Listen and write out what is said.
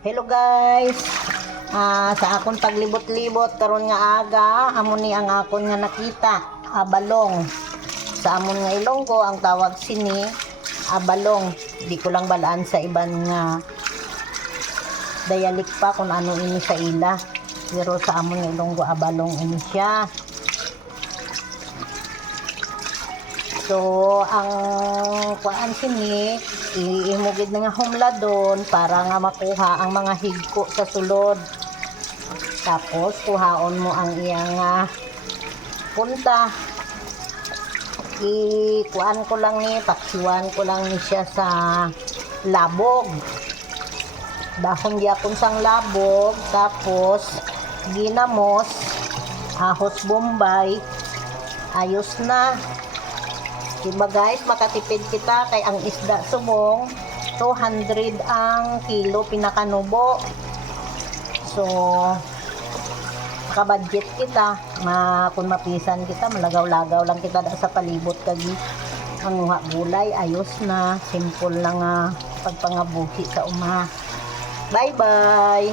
Hello guys. Sa akong paglibot-libot karon nga aga, amo ni ang akon nga nakita, abalong. Sa amon nga Ilonggo ang tawag sini abalong. Di ko lang balaan sa iban nga dialect pa kung ano ini sa ila. Pero sa amon nga Ilonggo abalong ini siya. So, ang kuan sini, iimugid na nga humladon para nga makuha ang mga higko sa sulod. Tapos, kuhaon mo ang iyang punta. Kuan ko lang ni, paksiwan ko lang ni siya sa labog. Dahon gyapon sang labog, tapos ginamos, ahos bombay, ayos na. Diba guys, makatipid kita kay ang isda subong 200 ang kilo pinakanubo. So makabudget kita, kung mapisan kita, malagaw-lagaw lang kita sa palibot kagi ang gulay, ayos na, simple lang pagpangabuhi sa uma. Bye bye.